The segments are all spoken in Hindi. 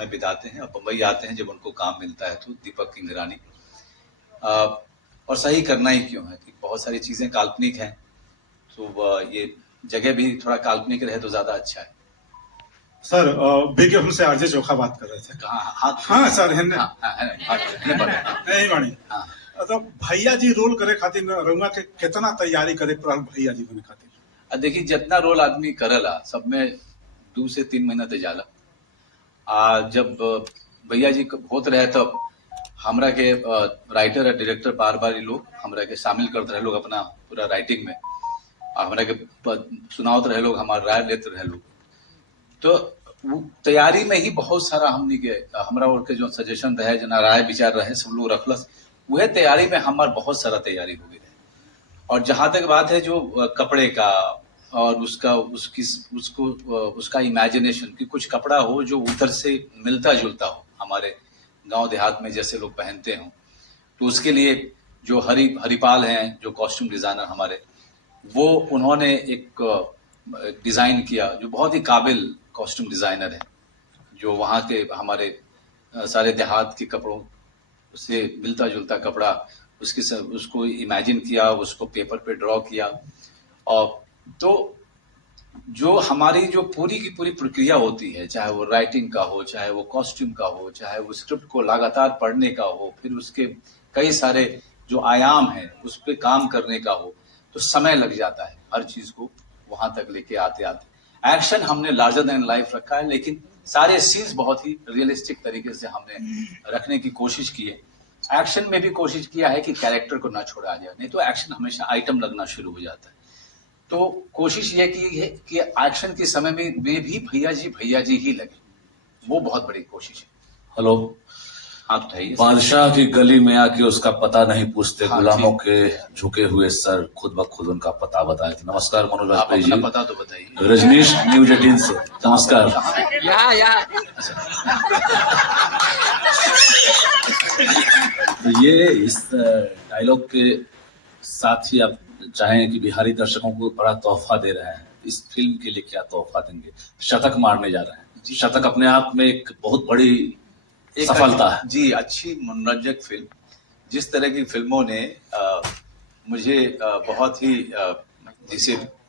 समय बिताते हैं और बम्बई आते हैं जब उनको काम मिलता है। तो दीपक इंद्रानी, और सही करना ही क्यों है कि बहुत सारी चीजें काल्पनिक हैं, तो ये जगह भी थोड़ा काल्पनिक रहे तो ज्यादा अच्छा है। सर बेगे हमसे आरजे चोखा बात कर रहे थे। हाँ सर हिन्ने नहीं मानी तो भैया जी रोल करे खातिर रउआ के कितना तैयारी करे पड़ल भैया जी बने खातिर? देखिए जितना रोल आदमी करला सब में 2 से 3 महीना ते जाला। जब भैया जी होत रहे तब हमरा के राइटर और डायरेक्टर बार बार ये लोग हमरा के शामिल करते रहे लोग अपना पूरा राइटिंग में, हमरा के सुनावत रहे लोग, हमारा राय लेते रहे लोग। तो वो तैयारी में ही बहुत सारा हमनी के हमरा और के जो सजेशन रहे, जना राय विचार रहे, सब लोग रखलस, वह तैयारी में हमार बहुत सारा तैयारी हो गई है। और जहां तक बात है जो कपड़े का और उसका इमेजिनेशन कि कुछ कपड़ा हो जो उधर से मिलता जुलता हो, हमारे गांव देहात में जैसे लोग पहनते हो, तो उसके लिए जो हरिपाल हैं जो कॉस्ट्यूम डिजाइनर हमारे, वो उन्होंने एक डिजाइन किया जो बहुत ही काबिल कॉस्ट्यूम डिजाइनर है, जो वहाँ के हमारे सारे देहात के कपड़ों से मिलता जुलता कपड़ा उसको इमेजिन किया, उसको पेपर पे ड्रॉ किया। और तो जो हमारी जो पूरी की पूरी प्रक्रिया होती है, चाहे वो राइटिंग का हो, चाहे वो कॉस्ट्यूम का हो, चाहे वो स्क्रिप्ट को लगातार पढ़ने का हो, फिर उसके कई सारे जो आयाम हैं उस पर काम करने का हो, तो समय लग जाता है हर चीज को वहां तक लेके आते आते। एक्शन हमने लार्जर देन लाइफ रखा है, लेकिन सारे सीन्स बहुत ही रियलिस्टिक तरीके से हमने रखने की कोशिश की है। एक्शन में भी कोशिश किया है कि कैरेक्टर को ना छोड़ा जाए, नहीं तो एक्शन हमेशा आइटम लगना शुरू हो जाता है। तो कोशिश ये की है कि एक्शन के समय में भी भैया जी ही लगे, वो बहुत बड़ी कोशिश है। हेलो, आप बताइए। बादशाह की गली में आके उसका पता नहीं पूछते, गुलामों के झुके हुए सर खुद ब खुद उनका पता बताए थे। नमस्कार मनोज वाजपेयी जी। पता तो बताइए। रजनीश न्यूज 18 से नमस्कार। तो ये इस डायलॉग के साथ ही आप चाहें कि बिहारी दर्शकों को बड़ा तोहफा दे रहे हैं, इस फिल्म के लिए क्या तोहफा देंगे? शतक मारने जा रहे हैं। शतक अपने आप में एक बहुत बड़ी सफलता है जी। अच्छी मनोरंजक फिल्म, जिस तरह की फिल्मों ने मुझे बहुत ही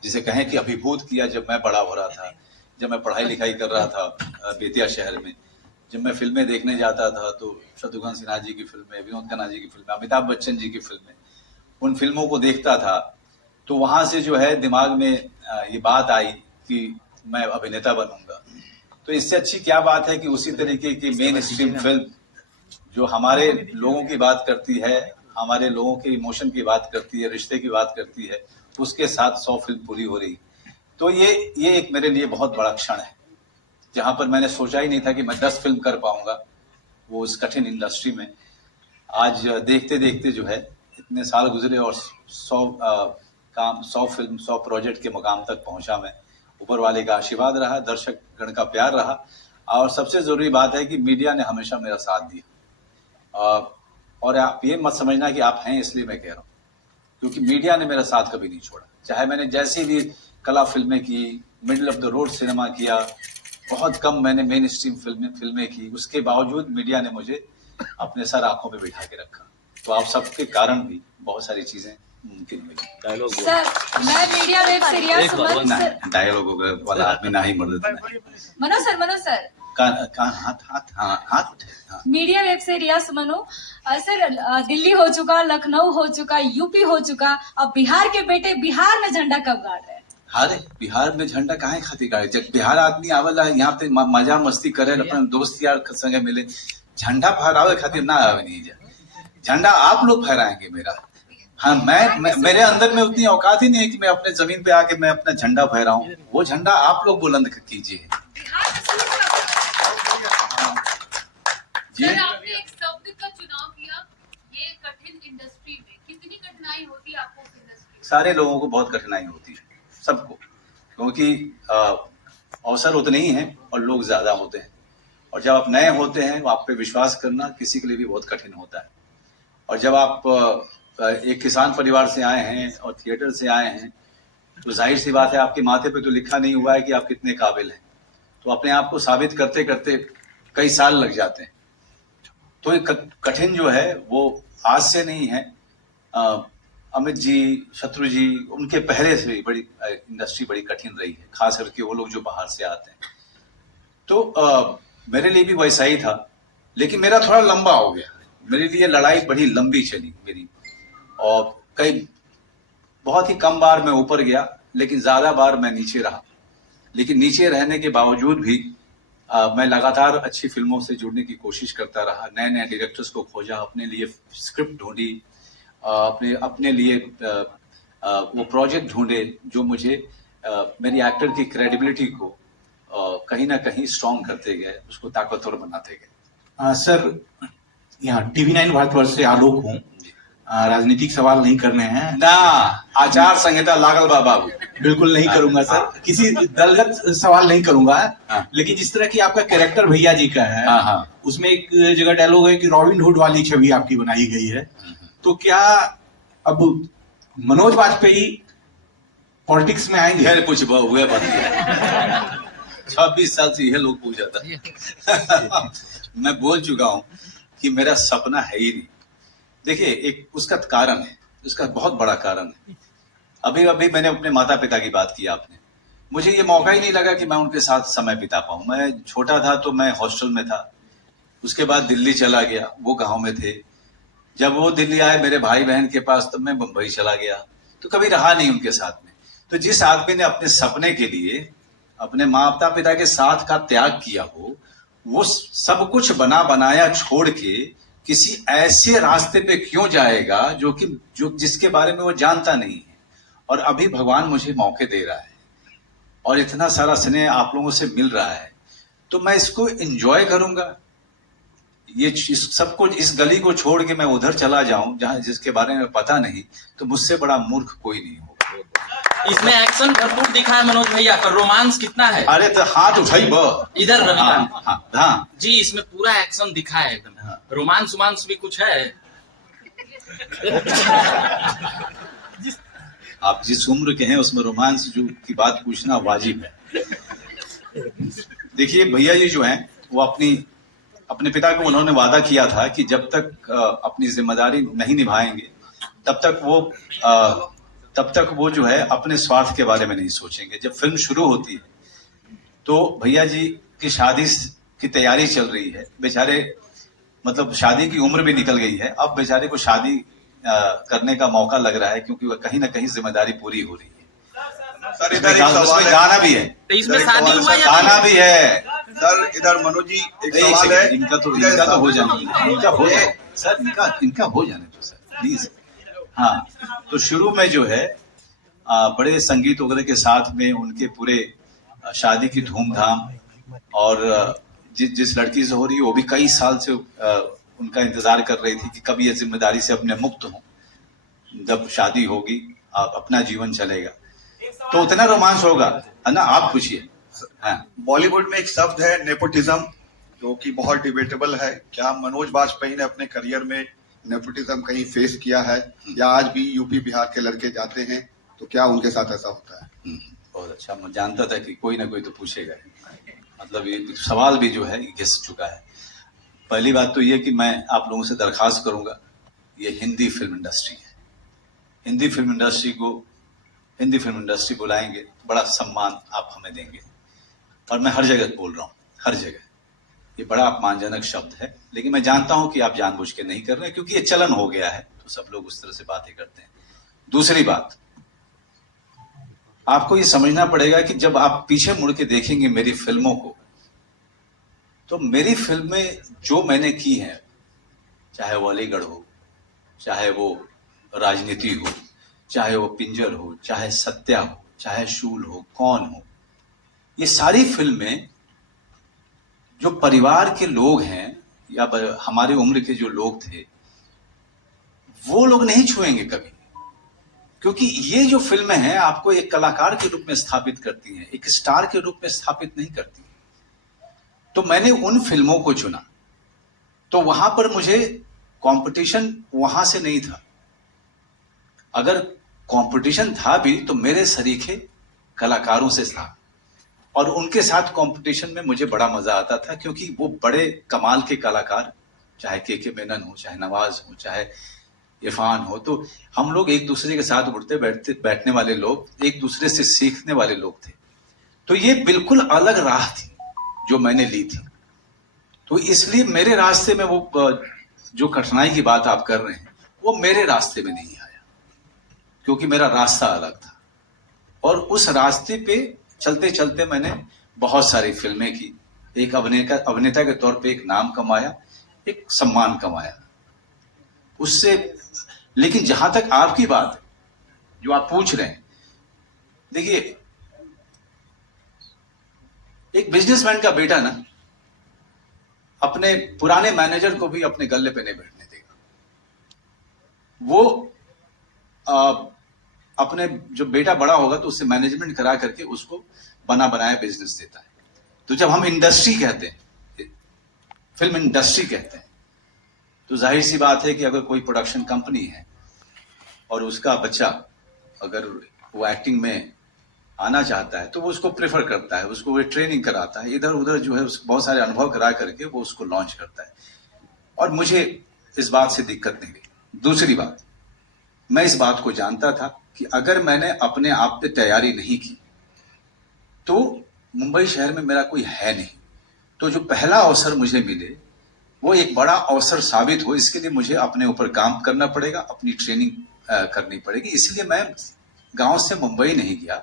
जिसे कहें कि अभिभूत किया जब मैं बड़ा हो रहा था, जब मैं पढ़ाई लिखाई कर रहा था बेतिया शहर में, जब मैं फिल्में देखने जाता था तो शत्रुघ्न सिन्हा जी की फिल्में, विनोद खन्ना जी की फिल्में, अमिताभ बच्चन जी की फिल्में, उन फिल्मों को देखता था तो वहां से जो है दिमाग में ये बात आई कि मैं अभिनेता बनूंगा। तो इससे अच्छी क्या बात है कि उसी तरीके की मेन स्ट्रीम फिल्म जो हमारे लोगों की बात करती है, हमारे लोगों के इमोशन की बात करती है, रिश्ते की बात करती है, उसके साथ 100 फिल्म पूरी हो रही। तो ये एक मेरे लिए बहुत बड़ा क्षण है, जहां पर मैंने सोचा ही नहीं था कि मैं 10 फिल्म कर पाऊंगा वो इस कठिन इंडस्ट्री में। आज देखते देखते जो है इतने साल गुजरे और 100 फिल्म 100 प्रोजेक्ट के मुकाम तक पहुंचा मैं। ऊपर वाले का आशीर्वाद रहा, दर्शक गण का प्यार रहा, और सबसे जरूरी बात है कि मीडिया ने हमेशा मेरा साथ दिया। और आप ये मत समझना कि आप हैं इसलिए मैं कह रहा हूँ, क्योंकि मीडिया ने मेरा साथ कभी नहीं छोड़ा। चाहे मैंने जैसी भी कला फिल्में की, middle of the road cinema किया, बहुत कम मैंने मेन स्ट्रीम फिल्में की, उसके बावजूद मीडिया ने मुझे अपने सर आंखों पे बिठा के रखा। तो आप सबके कारण भी बहुत सारी चीजें मुमकिन हुई। सर, मैं मीडिया वेब सीरीज डायलॉग वाला आदमी ना ही मर्द मनोज सर हाथ मीडिया वेब सीरीज मनो सर, दिल्ली हो चुका, लखनऊ हो चुका, यूपी हो चुका, अब बिहार के बेटे बिहार में झंडा कब गाड़ रहे हैं? अरे बिहार में झंडा काहे खातिर गाड़े? जब बिहार आदमी आवला यहाँ पे मजा मस्ती करे, अपने दोस्त यार संगे मिले, झंडा फहरावे खातिर ना आवे नहीं जा। झंडा आप लोग फहराएंगे मेरा। हाँ, मेरे अंदर में उतनी औकात ही नहीं है कि मैं अपने जमीन पे आके मैं अपना झंडा फहराऊं। वो झंडा आप लोग बुलंद कीजिए। सर, आपने एक शब्द का चुनाव किया, ये कठिन इंडस्ट्री में कितनी कठिनाई होती है आपको? इंडस्ट्री सारे लोगों को बहुत कठिनाई होती है, सबको, क्योंकि अवसर उतने ही हैं और लोग ज्यादा होते हैं। और जब आप नए होते हैं, आप पे विश्वास करना किसी के लिए भी बहुत कठिन होता है। और जब आप एक किसान परिवार से आए हैं और थिएटर से आए हैं, तो जाहिर सी बात है आपके माथे पे तो लिखा नहीं हुआ है कि आप कितने काबिल हैं। तो अपने आप को साबित करते करते कई साल लग जाते हैं। तो ये कठिन जो है वो आज से नहीं है। अमित जी, शत्रु जी, उनके पहले से बड़ी इंडस्ट्री बड़ी कठिन रही है, खास करके वो लोग जो बाहर से आते हैं। तो मेरे लिए भी वैसा ही था, लेकिन मेरा थोड़ा लंबा हो गया। मेरे लिए लड़ाई बड़ी लंबी चली मेरी, और कई बहुत ही कम बार मैं ऊपर गया, लेकिन ज्यादा बार मैं नीचे रहा। लेकिन नीचे रहने के बावजूद भी मैं लगातार अच्छी फिल्मों से जुड़ने की कोशिश करता रहा। नए नए डायरेक्टर्स को खोजा, अपने लिए स्क्रिप्ट ढूंढी, अपने लिए वो प्रोजेक्ट ढूंढे जो मुझे मेरी एक्टर की क्रेडिबिलिटी को कहीं ना कहीं स्ट्रॉन्ग करते गए, उसको ताकतवर बनाते गए। सर, यहाँ TV9 भारतवर्ष से आलोक हूँ। राजनीतिक सवाल नहीं करने हैं ना, आचार संहिता लागल बाबू। बिल्कुल नहीं करूंगा सर, किसी दलगत सवाल नहीं करूंगा। लेकिन जिस तरह की आपका कैरेक्टर भैया जी का है, उसमें एक जगह डायलॉग है कि रॉबिन हुड वाली छवि आपकी बनाई गई है। तो क्या अब मनोज वाजपेयी पॉलिटिक्स में आएंगे? खैर कुछ हुए बात 26 साल से यह लोग पूछ जाता मैं बोल चुका हूं कि मेरा सपना है ही नहीं। देखिए, एक उसका कारण है, उसका बहुत बड़ा कारण है। अभी अभी मैंने अपने माता पिता की बात की आपने, मुझे ये मौका ही नहीं लगा कि मैं उनके साथ समय बिता पाऊं। मैं छोटा था तो मैं हॉस्टल में था, उसके बाद दिल्ली चला गया, वो गांव में थे। जब वो दिल्ली आए मेरे भाई बहन के पास, तब मैं मुंबई चला गया, तो कभी रहा नहीं उनके साथ में। तो जिस आदमी ने अपने सपने के लिए अपने माता पिता के साथ का त्याग किया हो, वो सब कुछ बना बनाया छोड़ के किसी ऐसे रास्ते पे क्यों जाएगा जो जिसके बारे में वो जानता नहीं है। और अभी भगवान मुझे मौके दे रहा है और इतना सारा स्नेह आप लोगों से मिल रहा है, तो मैं इसको एंजॉय करूंगा। ये सबको, इस गली को छोड़ के मैं उधर चला जाऊं जहां जिसके बारे में पता नहीं, तो मुझसे बड़ा मूर्ख कोई नहीं होगा। इसमें एक्शन भरपूर दिखा है मनोज भैया, पर रोमांस कितना है? अरे तो हाथ उठाई इधर रविकांत। हाँ जी, इसमें पूरा एक्शन दिखा है एकदम। रोमांस उमांस भी कुछ है? आप जिस उम्र के हैं उसमें रोमांस जो की बात पूछना वाजिब है। देखिए, भैया जी जो हैं वो अपने पिता को उन्होंने वादा किया था कि जब तक अपनी जिम्मेदारी नहीं निभाएंगे तब तक वो जो है अपने स्वार्थ के बारे में नहीं सोचेंगे। जब फिल्म शुरू होती है तो भैया जी की शादी की तैयारी चल रही है, बेचारे मतलब शादी की उम्र भी निकल गई है, अब बेचारे को शादी करने का मौका लग रहा है, क्योंकि वह कहीं ना कहीं जिम्मेदारी पूरी हो रही है। सर, इधर एक सवाल है। गाना भी है, तो इसमें शादी हुआ या गाना भी है। सर, इधर मनोज जी एक सवाल है। इनका तो हो जाने, इनका हो जाने तो सर प्लीज। हाँ, तो शुरू में जो है बड़े संगीत वगैरह के साथ में उनके पूरे शादी की धूमधाम, और जिस लड़की से हो रही है वो भी कई साल से उनका इंतजार कर रही थी कि कभी ये जिम्मेदारी से अपने मुक्त हो, जब शादी होगी अपना जीवन चलेगा, तो उतना रोमांस होगा, है ना? आप पूछिए। हाँ। बॉलीवुड में एक शब्द है नेपोटिज्म, जो कि बहुत डिबेटेबल है। क्या मनोज वाजपेयी ने अपने करियर में नेपोटिज्म कहीं फेस किया है, या आज भी यूपी बिहार के लड़के जाते हैं तो क्या उनके साथ ऐसा होता है? बहुत अच्छा, मैं जानता था कि कोई ना कोई तो पूछेगा। मतलब ये सवाल भी जो है घिस चुका है। पहली बात तो ये कि मैं आप लोगों से दरखास्त करूंगा, ये हिंदी फिल्म इंडस्ट्री है, हिंदी फिल्म इंडस्ट्री बुलाएंगे, बड़ा सम्मान आप हमें देंगे। और मैं हर जगह बोल रहा हूँ, हर जगह, ये बड़ा अपमानजनक शब्द है, लेकिन मैं जानता हूं कि आप जानबूझ के नहीं कर रहे हैं, क्योंकि ये चलन हो गया है, तो सब लोग उस तरह से बातें करते हैं। दूसरी बात, आपको ये समझना पड़ेगा कि जब आप पीछे मुड़ के देखेंगे मेरी फिल्मों को, तो मेरी फिल्में जो मैंने की हैं, चाहे वो अलीगढ़ हो, चाहे वो राजनीति हो, चाहे वो पिंजर हो, चाहे सत्या हो, चाहे शूल हो, कौन हो, ये सारी फिल्में जो परिवार के लोग हैं या हमारे उम्र के जो लोग थे, वो लोग नहीं छुएंगे कभी, क्योंकि ये जो फिल्में हैं आपको एक कलाकार के रूप में स्थापित करती हैं, एक स्टार के रूप में स्थापित नहीं करती। तो मैंने उन फिल्मों को चुना, तो वहां पर मुझे कंपटीशन वहां से नहीं था। अगर कंपटीशन था भी तो मेरे सरीखे कलाकारों से था। और उनके साथ कंपटीशन में मुझे बड़ा मजा आता था, क्योंकि वो बड़े कमाल के कलाकार, चाहे के मेनन हो, चाहे नवाज हो, चाहे इरफान हो, तो हम लोग एक दूसरे के साथ उठते बैठने वाले लोग, एक दूसरे से सीखने वाले लोग थे। तो ये बिल्कुल अलग राह थी जो मैंने ली थी। तो इसलिए मेरे रास्ते में वो जो कठिनाई की बात आप कर रहे हैं, वो मेरे रास्ते में नहीं आया, क्योंकि मेरा रास्ता अलग था। और उस रास्ते पे चलते चलते मैंने बहुत सारी फिल्में की, एक अभिनेता के तौर पे एक नाम कमाया, एक सम्मान कमाया उससे। लेकिन जहां तक आपकी बात जो आप पूछ रहे हैं, देखिए, एक बिजनेसमैन का बेटा ना अपने पुराने मैनेजर को भी अपने गले पे नहीं बैठने देगा। वो अपने जो बेटा बड़ा होगा तो उससे मैनेजमेंट करा करके उसको बना बनाया बिजनेस देता है। तो जब हम इंडस्ट्री कहते हैं, फिल्म इंडस्ट्री कहते हैं, तो जाहिर सी बात है कि अगर कोई प्रोडक्शन कंपनी है और उसका बच्चा अगर वो एक्टिंग में आना चाहता है तो वो उसको प्रेफर करता है, उसको वो ट्रेनिंग कराता है, इधर उधर जो है उसको बहुत सारे अनुभव करा करके वो उसको लॉन्च करता है। और मुझे इस बात से दिक्कत नहीं हुई। दूसरी बात, मैं इस बात को जानता था कि अगर मैंने अपने आप पे तैयारी नहीं की तो मुंबई शहर में मेरा कोई है नहीं। तो जो पहला अवसर मुझे मिले वो एक बड़ा अवसर साबित हो, इसके लिए मुझे अपने ऊपर काम करना पड़ेगा, अपनी ट्रेनिंग करनी पड़ेगी। इसलिए मैं गांव से मुंबई नहीं गया,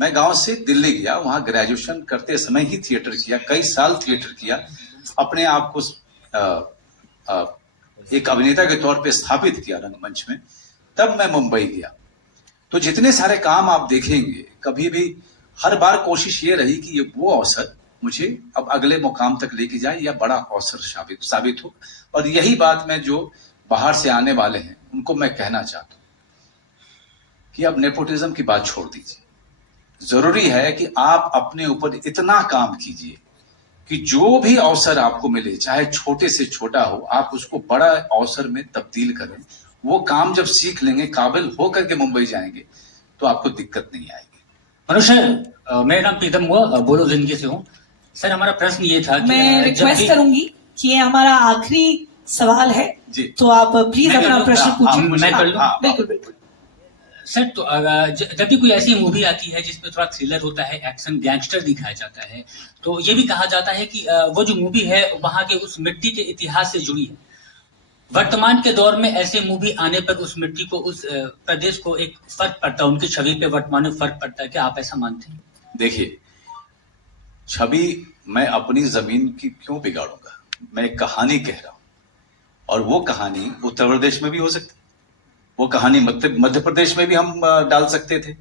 मैं गांव से दिल्ली गया। वहां ग्रेजुएशन करते समय ही थिएटर किया, कई साल थिएटर किया, अपने आप को एक अभिनेता के तौर पे स्थापित किया रंगमंच में। तब मैं मुंबई गया। तो जितने सारे काम आप देखेंगे, कभी भी हर बार कोशिश ये रही कि ये वो अवसर मुझे अब अगले मुकाम तक लेके जाए या बड़ा अवसर साबित हो। और यही बात मैं जो बाहर से आने वाले हैं उनको मैं कहना चाहता हूं कि अब नेपोटिज्म की बात छोड़ दीजिए। जरूरी है कि आप अपने ऊपर इतना काम कीजिए कि जो भी अवसर आपको मिले, चाहे छोटे से छोटा हो, आप उसको बड़ा अवसर में तब्दील करें। वो काम जब सीख लेंगे, काबिल होकर के मुंबई जाएंगे तो आपको दिक्कत नहीं आएगी। मनोज सर, मेरा नाम प्रीतम हुआ, बोलो जिंदगी से हूँ। सर, हमारा प्रश्न ये था कि मैं रिक्वेस्ट करूंगी कि ये हमारा आखिरी सवाल है जी। तो आप प्लीज अपना प्रश्न पूछिए। मैं कर लूं? बिल्कुल बिल्कुल सर, तो जब भी कोई ऐसी मूवी आती है जिसमें थोड़ा थ्रिलर होता है, एक्शन, गैंगस्टर दिखाया जाता है, तो ये भी कहा जाता है कि वो जो मूवी है वहां के उस मिट्टी के इतिहास से जुड़ी है। वर्तमान के दौर में ऐसे मूवी आने पर उस मिट्टी को, उस प्रदेश को एक फर्क पड़ता है, उनकी छवि पे वर्तमान में फर्क पड़ता है। क्या आप ऐसा मानते हैं? देखिए, छवि मैं अपनी जमीन की क्यों बिगाड़ूंगा? मैं एक कहानी कह रहा हूं, और वो कहानी उत्तर प्रदेश में भी हो सकती, वो कहानी मध्य प्रदेश में भी हम डाल सकते थे,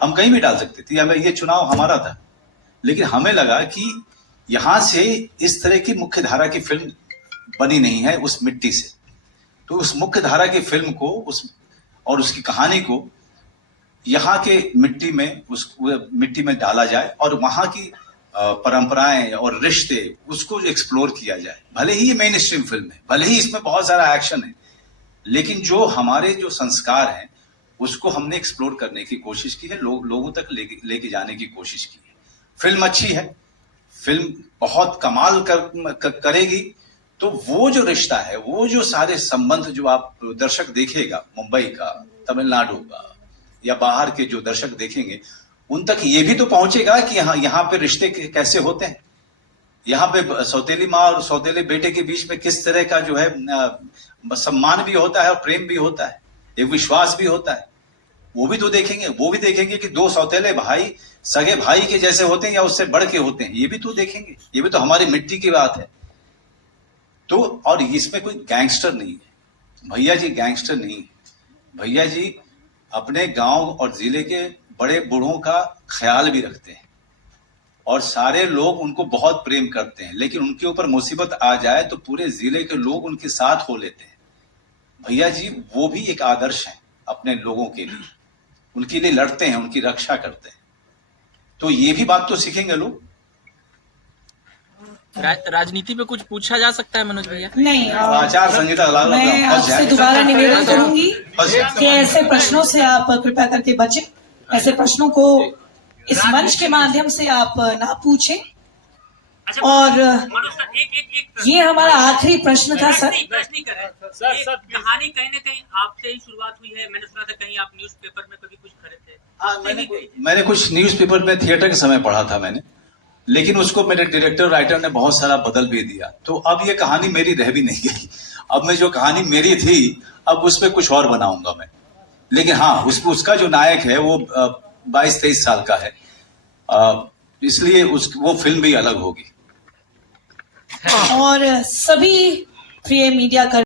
हम कहीं भी डाल सकते थे। हमें ये चुनाव हमारा था, लेकिन हमें लगा कि यहां से इस तरह की मुख्य धारा की फिल्म बनी नहीं है उस मिट्टी से। तो उस मुख्य धारा की फिल्म को और उसकी कहानी को यहाँ के मिट्टी में डाला जाए और वहां की परंपराएं और रिश्ते उसको एक्सप्लोर किया जाए। भले ही ये मेन स्ट्रीम फिल्म है, भले ही इसमें बहुत सारा एक्शन है, लेकिन जो हमारे जो संस्कार हैं उसको हमने एक्सप्लोर करने की कोशिश की है, लोगों तक लेके जाने की कोशिश की है। फिल्म अच्छी है, फिल्म बहुत कमाल करेगी, तो वो जो रिश्ता है, वो जो सारे संबंध जो आप दर्शक देखेगा, मुंबई का, तमिलनाडु का या बाहर के जो दर्शक देखेंगे, उन तक ये भी तो पहुंचेगा कि यहाँ पे रिश्ते कैसे होते हैं, यहाँ पे सौतेली माँ और सौतेले बेटे के बीच में किस तरह का जो है सम्मान भी होता है और प्रेम भी होता है, एक विश्वास भी होता है। वो भी तो देखेंगे। वो भी देखेंगे कि दो सौतेले भाई सगे भाई के जैसे होते हैं या उससे बढ़ के होते हैं, ये भी तो देखेंगे। ये भी तो हमारी मिट्टी की बात है। तो और इसमें कोई गैंगस्टर नहीं है, भैया जी गैंगस्टर नहीं है। भैया जी अपने गांव और जिले के बड़े बूढ़ों का ख्याल भी रखते हैं और सारे लोग उनको बहुत प्रेम करते हैं, लेकिन उनके ऊपर मुसीबत आ जाए तो पूरे जिले के लोग उनके साथ हो लेते हैं। भैया जी वो भी एक आदर्श है अपने लोगों के लिए, उनके लिए लड़ते हैं, उनकी रक्षा करते हैं। तो ये भी बात तो सीखेंगे लोग। राजनीति पे कुछ पूछा जा सकता है मनोज भैया? नहीं, आचार संहिता मैं आपसे दोबारा निवेदन करूंगी कि ऐसे प्रश्नों से आप कृपया करके बचें। ऐसे प्रश्नों को इस मंच के माध्यम से आप ना पूछें। अच्छा, और मनोज सर एक ये हमारा आखिरी प्रश्न था सर। प्रश्न कर रहे हैं सर, कहानी कहीं ना कहीं आपसे ही शुरुआत हुई है। मैंने सुना था कहीं आप न्यूज़पेपर में कभी कुछ खड़े थे। हाँ, मैंने कुछ न्यूज़पेपर में थिएटर के समय पढ़ा था मैंने, लेकिन उसको मेरे डायरेक्टर राइटर ने बहुत सारा बदल भी दिया, तो अब ये कहानी मेरी रह भी नहीं गई। अब मैं जो कहानी मेरी थी अब उसमें कुछ और बनाऊंगा मैं। लेकिन हाँ, उसका जो नायक है वो 22-23 साल का है, इसलिए वो फिल्म भी अलग होगी। और सभी प्रिय मीडिया